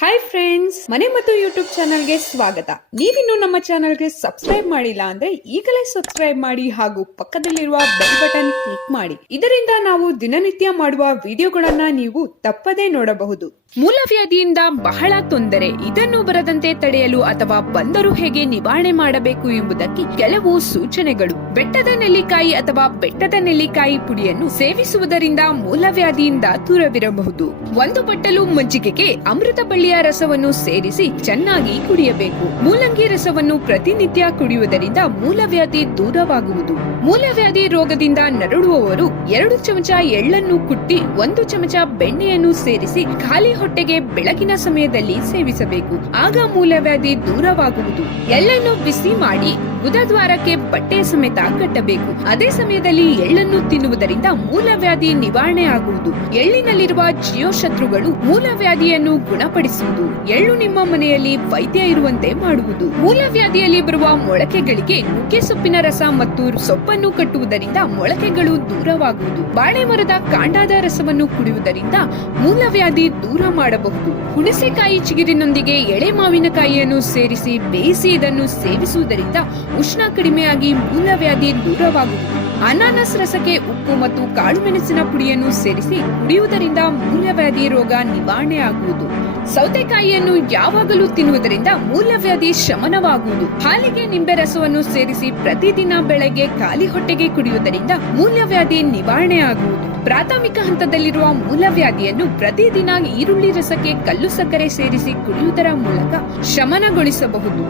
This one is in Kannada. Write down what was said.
ಹಾಯ್ ಫ್ರೆಂಡ್ಸ್, ಮನೆ ಮತ್ತು ಯೂಟ್ಯೂಬ್ ಚಾನಲ್ಗೆ ಸ್ವಾಗತ. ನೀವಿನ್ನು ನಮ್ಮ ಚಾನಲ್ಗೆ ಸಬ್ಸ್ಕ್ರೈಬ್ ಮಾಡಿಲ್ಲ ಅಂದ್ರೆ ಈಗಲೇ ಸಬ್ಸ್ಕ್ರೈಬ್ ಮಾಡಿ ಹಾಗೂ ಪಕ್ಕದಲ್ಲಿರುವ ಬೆಲ್ ಬಟನ್ ಕ್ಲಿಕ್ ಮಾಡಿ. ಇದರಿಂದ ನಾವು ದಿನನಿತ್ಯ ಮಾಡುವ ವಿಡಿಯೋಗಳನ್ನ ನೀವು ತಪ್ಪದೇ ನೋಡಬಹುದು. ಮೂಲವ್ಯಾಧಿಯಿಂದ ಬಹಳ ತೊಂದರೆ. ಇದನ್ನು ಬರದಂತೆ ತಡೆಯಲು ಅಥವಾ ಬಂದರೂ ಹೇಗೆ ನಿವಾರಣೆ ಮಾಡಬೇಕು ಎಂಬುದಕ್ಕೆ ಕೆಲವು ಸೂಚನೆಗಳು. ಬೆಟ್ಟದ ನೆಲ್ಲಿಕಾಯಿ ಅಥವಾ ಬೆಟ್ಟದ ನೆಲ್ಲಿಕಾಯಿ ಪುಡಿಯನ್ನು ಸೇವಿಸುವುದರಿಂದ ಮೂಲವ್ಯಾಧಿಯಿಂದ ದೂರವಿರಬಹುದು. ಒಂದು ಬಟ್ಟಲು ಮಜ್ಜಿಗೆಗೆ ಅಮೃತ ಬಳ್ಳಿಯ ರಸವನ್ನು ಸೇರಿಸಿ ಚೆನ್ನಾಗಿ ಕುಡಿಯಬೇಕು. ಮೂಲಂಗಿ ರಸವನ್ನು ಪ್ರತಿನಿತ್ಯ ಕುಡಿಯುವುದರಿಂದ ಮೂಲವ್ಯಾಧಿ ದೂರವಾಗುವುದು. ಮೂಲವ್ಯಾಧಿ ರೋಗದಿಂದ ನರಳುವವರು 2 ಚಮಚ ಎಳ್ಳನ್ನು ಕುಟ್ಟಿ 1 ಚಮಚ ಬೆಣ್ಣೆಯನ್ನು ಸೇರಿಸಿ ಖಾಲಿ ಹೊಟ್ಟೆಗೆ ಬೆಳಗಿನ ಸಮಯದಲ್ಲಿ ಸೇವಿಸಬೇಕು. ಆಗ ಮೂಲವ್ಯಾಧಿ ದೂರವಾಗುವುದು. ಎಳ್ಳನ್ನು ಬಿಸಿ ಮಾಡಿ ಗುದದ್ವಾರಕ್ಕೆ ಬಟ್ಟೆಯ ಸಮೇತ ಕಟ್ಟಬೇಕು. ಅದೇ ಸಮಯದಲ್ಲಿ ಎಳ್ಳನ್ನು ತಿನ್ನುವುದರಿಂದ ಮೂಲವ್ಯಾಧಿ ನಿವಾರಣೆ ಆಗುವುದು. ಎಳ್ಳಿನಲ್ಲಿರುವ ಜೀವಶತ್ರುಗಳು ಮೂಲವ್ಯಾಧಿಯನ್ನು ಗುಣಪಡಿಸುವುದು. ಎಳ್ಳು ನಿಮ್ಮ ಮನೆಯಲ್ಲಿ ವೈದ್ಯ ಇರುವಂತೆ ಮಾಡುವುದು. ಮೂಲವ್ಯಾಧಿಯಲ್ಲಿ ಬರುವ ಮೊಳಕೆಗಳಿಗೆ ನುಗ್ಗೆ ಸೊಪ್ಪಿನ ರಸ ಮತ್ತು ಸೊಪ್ಪನ್ನು ಕಟ್ಟುವುದರಿಂದ ಮೊಳಕೆಗಳು ದೂರವಾಗುವುದು. ಬಾಳೆ ಮರದ ಕಾಂಡದ ರಸವನ್ನು ಕುಡಿಯುವುದರಿಂದ ಮೂಲವ್ಯಾಧಿ ದೂರ ಮಾಡಬಹುದು. ಹುಣಸೆಕಾಯಿ ಚಿಗುರಿನೊಂದಿಗೆ ಎಳೆ ಮಾವಿನಕಾಯಿಯನ್ನು ಸೇರಿಸಿ ಬೇಯಿಸಿ ಇದನ್ನು ಸೇವಿಸುವುದರಿಂದ ಉಷ್ಣ ಕಡಿಮೆಯಾಗಿ ಮೂಲವ್ಯಾಧಿ ದೂರವಾಗುವುದು. ಅನಾನಸ್ ರಸಕ್ಕೆ ಉಪ್ಪು ಮತ್ತು ಕಾಳು ಮೆಣಸಿನ ಪುಡಿಯನ್ನು ಸೇರಿಸಿ ಕುಡಿಯುವುದರಿಂದ ಮೂಲವ್ಯಾಧಿ ರೋಗ ನಿವಾರಣೆ ಆಗುವುದು. ಸೌತೆಕಾಯಿಯನ್ನು ಯಾವಾಗಲೂ ತಿನ್ನುವುದರಿಂದ ಮೂಲವ್ಯಾಧಿ ಶಮನವಾಗುವುದು. ಹಾಲಿಗೆ ನಿಂಬೆ ರಸವನ್ನು ಸೇರಿಸಿ ಪ್ರತಿದಿನ ಬೆಳಗ್ಗೆ ಖಾಲಿ ಹೊಟ್ಟೆಗೆ ಕುಡಿಯುವುದರಿಂದ ಮೂಲವ್ಯಾಧಿ ನಿವಾರಣೆ ಆಗುವುದು. ಪ್ರಾಥಮಿಕ ಹಂತದಲ್ಲಿರುವ ಮೂಲವ್ಯಾಧಿಯನ್ನು ಪ್ರತಿದಿನ ಈರುಳ್ಳಿ ರಸಕ್ಕೆ ಕಲ್ಲು ಸಕ್ಕರೆ ಸೇರಿಸಿ ಕುಡಿಯುವುದರ ಮೂಲಕ ಶಮನಗೊಳಿಸಬಹುದು.